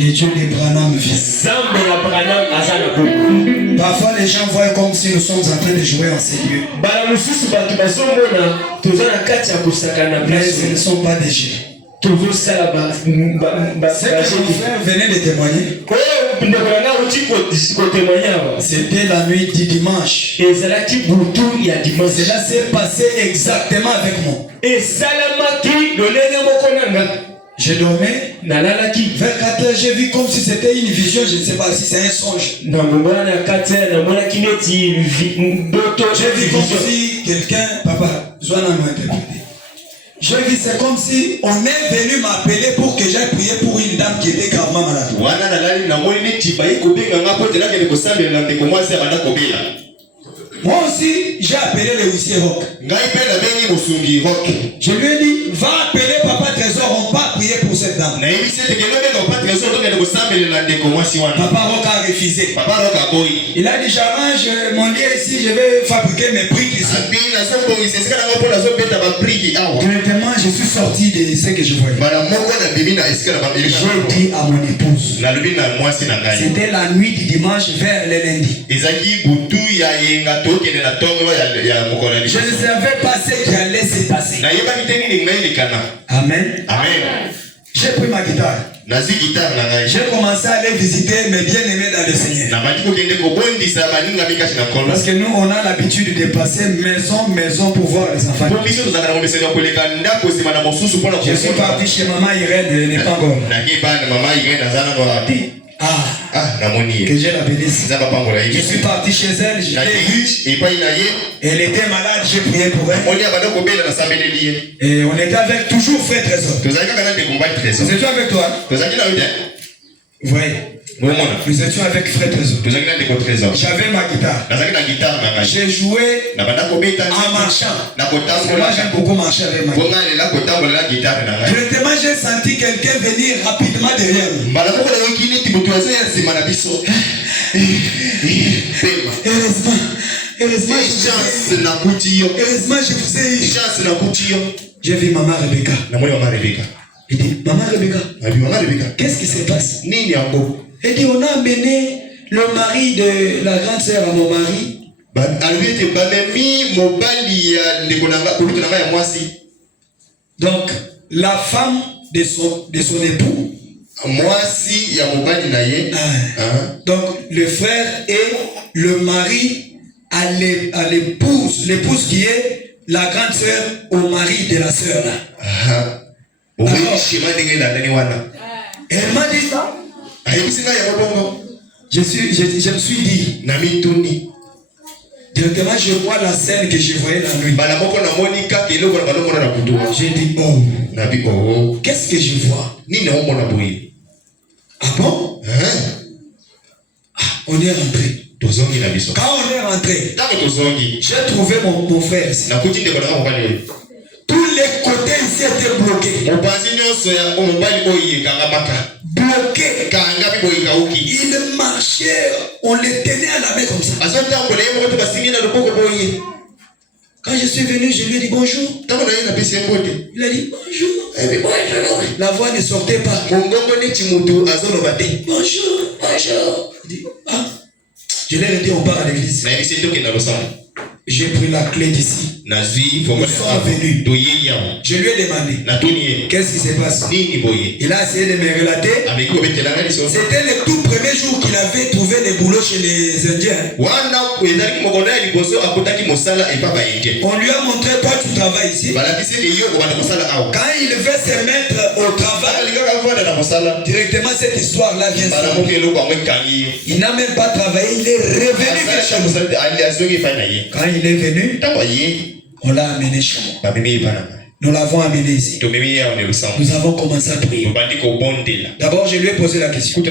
Et Dieu les Branham vient. Parfois les gens voient comme si nous sommes en train de jouer en ces lieux. Mais ce ne sont pas des jeux. Venez de témoigner. C'était la nuit du dimanche. Cela s'est passé exactement avec moi. Je dormais. Vers 4 heures, j'ai vu comme si c'était une vision. Je ne sais pas si c'est un songe. J'ai vu comme si quelqu'un... Papa, j'ai vu, c'est comme si on est venu m'appeler pour que j'aille prier pour une dame qui était gravement malade. Moi aussi, j'ai appelé le huissier Rock. Je lui ai dit, va appeler Papa Trésor, on va prier pour cette dame. Papa Rock a refusé. Il a dit, j'arrange mon lit ici, je vais fabriquer mes briques ici. Directement, je suis sorti de ce que je voyais. J'ai dit à mon épouse, c'était la nuit du dimanche vers le lundi. Je ne savais pas ce qui allait se passer. Amen. J'ai pris ma guitare. J'ai commencé à aller visiter mes bien-aimés dans le Seigneur. Parce que nous, on a l'habitude de passer maison pour voir les enfants. Je suis parti chez maman Irène, elle n'est pas encore. Que Dieu la bénisse. Je suis parti chez elle, je l'ai vue. Elle était malade, j'ai prié pour elle. Et on était avec toujours frère Trésor. Nous étions avec toi. Oui. Nous étions avec frère Trésor. J'avais ma guitare. J'ai joué en marchant. Moi j'aime beaucoup marcher avec ma guitare. Directement j'ai senti quelqu'un venir rapidement derrière nous. Heureusement je vous ai eu. J'ai vu maman Rebecca. Il dit, maman Rebecca, qu'est-ce qui se passe? Elle dit, on a amené le mari de la grande sœur à mon mari. Donc, la femme de son époux. Donc, le frère et le mari à l'épouse qui est la grande sœur au mari de la sœur. Alors, elle m'a dit ça. Je me suis dit, directement je vois la scène que je voyais la nuit. J'ai dit, oh, qu'est-ce que je vois? Ah bon? On est rentré. Quand on est rentré, j'ai trouvé mon frère ici. Tous les côtés ici étaient bloqués. Bloqué. Il marchait, on les tenait à la main comme ça. Quand je suis venu, je lui ai dit bonjour. Il a dit bonjour. La voix ne sortait pas. Bonjour. Je lui ai dit on part à l'église. J'ai pris la clé d'ici. Nous sommes venus. Je lui ai demandé qu'est-ce qui se passe. Il a essayé de me relater. C'était le tout premier jour qu'il avait trouvé des boulots chez les Indiens. On lui a montré, toi tu travailles ici. Quand il veut se mettre au travail, directement cette histoire-là vient. Il n'a même pas travaillé, il est revenu. Quand il est venu, on l'a amené chez moi. Nous l'avons amené ici. Nous avons commencé à prier. D'abord, je lui ai posé la question.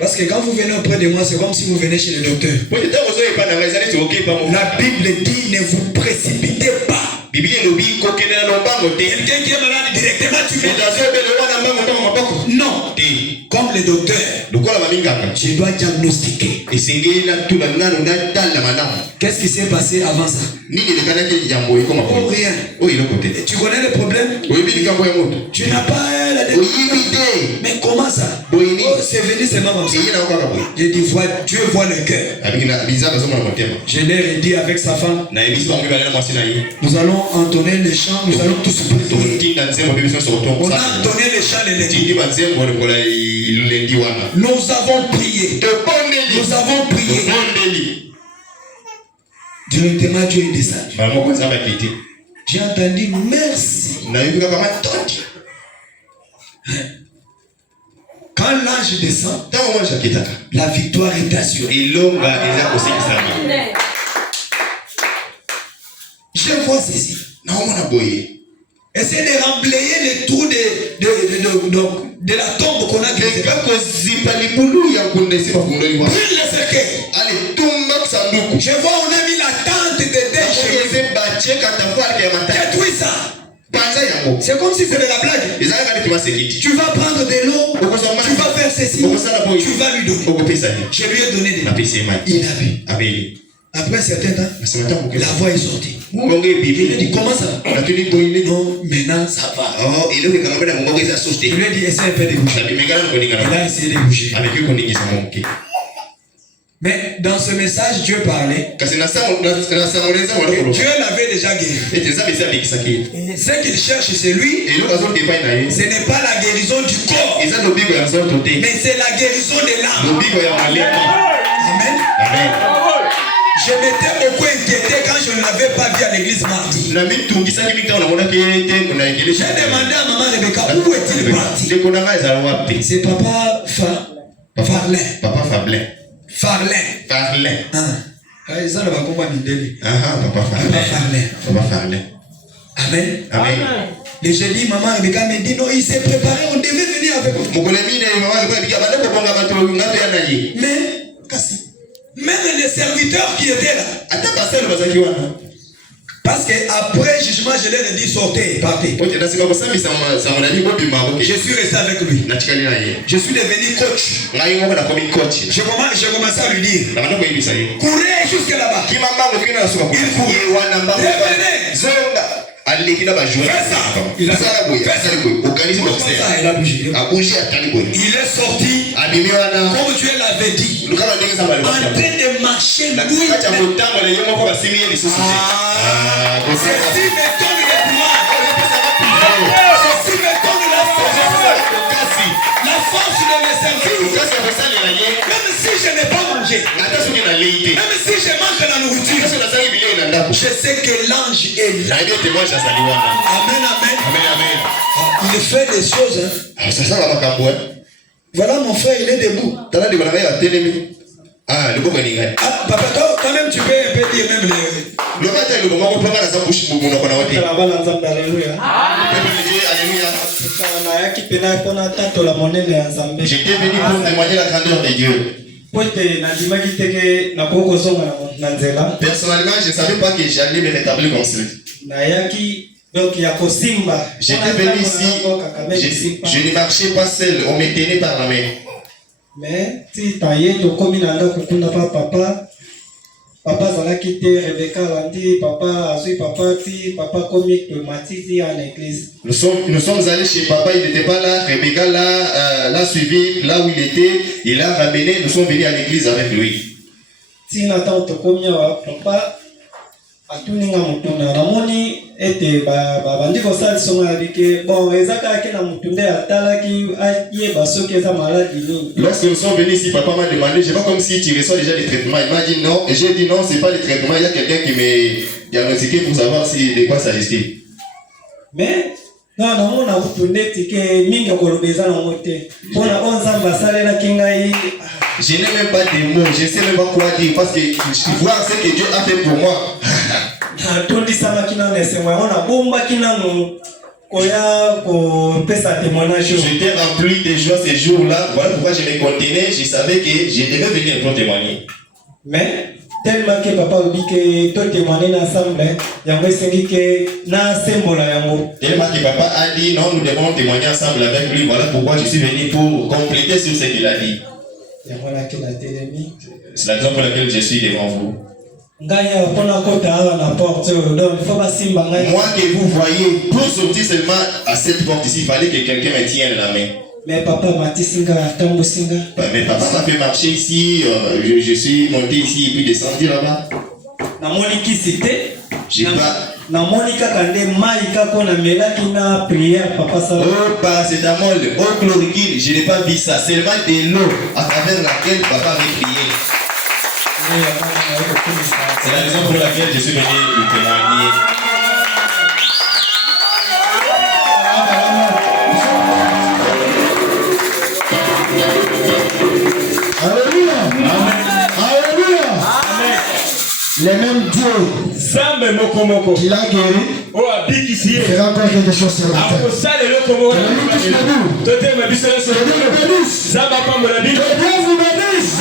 Parce que quand vous venez auprès de moi, c'est comme si vous venez chez le docteur. La Bible dit ne vous précipitez pas. Quelqu'un qui est malade directement, tu fais non. Comme le docteur, je dois diagnostiquer. Qu'est-ce qui s'est passé avant ça? Oh, rien. Et tu connais le problème? Tu n'as pas la définition. Mais comment ça? Oh, c'est venu seulement comme ça. J'ai dit, Dieu voit le cœur. Je l'ai dit avec sa femme. Nous allons entonner les chants, nous allons tous prier. On a entonné les chants les lundis. Nous avons prié. Nous avons prié. Directement, Dieu est descendu. J'ai entendu merci. Quand l'ange descend, la victoire est assurée. Je vois ceci. Essayez de remblayer les trous de la tombe qu'on a créée. Brûle le cercueil. Je vois, on a mis la tente de déchets. Détruis ça. C'est comme si c'était la blague. Tu vas prendre de l'eau, tu vas faire ceci, tu vas lui donner. Je lui ai donné des mains. Il a bu. Après un certain temps, la voix est sortie. Il a dit, comment ça va? Non, maintenant ça va. Je lui ai dit, essaie un peu de bouger. Il a essayé de bouger. Mais dans ce message, Dieu parlait. Dieu l'avait déjà guéri. Ce qu'il cherche, c'est lui. Ce n'est pas la guérison du corps, mais c'est la guérison de l'âme. Amen. Je m'étais beaucoup inquiété quand je ne l'avais pas vu à l'église mardi. J'ai demandé à maman Rebecca, où est-il parti? C'est papa Farlin. Farlin. Papa Farlin. Amen. Et j'ai dit, maman Rebecca me dit, non, il s'est préparé, on devait venir avec moi. Mais, même les serviteurs qui étaient là, parce qu'après jugement, je leur ai dit, sortez, partez. Je suis resté avec lui. Je suis devenu coach. J'ai commencé à lui dire, courez jusque là-bas. Il courait. Revenez. Il a sorti, comme Dieu l'avait dit, en train de marcher. Ceci me donne le pouvoir. Ceci me donne la force. La force de me servir. Même si je n'ai pas mangé, même si je manque la nourriture, je sais que l'ange est là. Amen. Il fait des choses. Voilà mon frère, il est debout. Papa, quand même tu peux un peu dire même J'étais venu pour témoigner la grandeur de Dieu. Personnellement, je ne savais pas que j'allais me rétablir comme cela. J'étais venu ici, je ne marchais pas seul, on me tenait par la main. Mais si papa zalaki te Rebecca landi papa azui papa komi matiti à l'église. Nous sommes allés chez papa, il n'était pas là. Rebecca l'a suivi là où il était, il l'a ramené, nous sommes venus à l'église avec lui. Si n'attend to komi wa papa atuninga mutuna ramoni ete bandi ko sali songa bike bon ezaka ke na mutunde atalaki aye basoki eza maladie ni. Lorsque nous sommes venus ici, papa m'a demandé, je vois comme si tu reçois déjà des traitements. Il m'a dit non, et j'ai dit non, c'est pas des traitements, il y a quelqu'un qui m'a diagnostiqué pour savoir si de quoi s'agit-il. Mais non na mutunde tike mingi kolobeza na mote. Pona onzamba salela kingai. Je n'ai même pas de mots, je ne sais même pas quoi dire parce que je vois ce que Dieu a fait pour moi. J'étais rempli de joie ces jours-là. Voilà pourquoi je me contenais. Je savais que je devais venir pour témoigner. Mais tellement que papa dit que tout témoigner ensemble yango esengi que na sembola yango tellement que papa a dit non nous devons témoigner ensemble avec lui voilà pourquoi je suis venu pour compléter sur ce qu'il a dit yango la que la télémie c'est la raison pour laquelle je suis devant vous moi que vous voyez pour sortir seulement à cette porte ici il fallait que quelqu'un me tienne la main. Mais papa m'a mais papa m'a fait marcher ici, je suis monté ici et puis descendu là-bas. J'ai pas. Oh, paracétamol, oh chloroquine, je n'ai pas vu ça. Seulement de l'eau à travers laquelle papa avait prié. C'est la raison pour laquelle je suis venu lui témoigner. Les mêmes dieux qui l'a guéri fera encore quelque chose sur la terre. Que Dieu vous bénisse.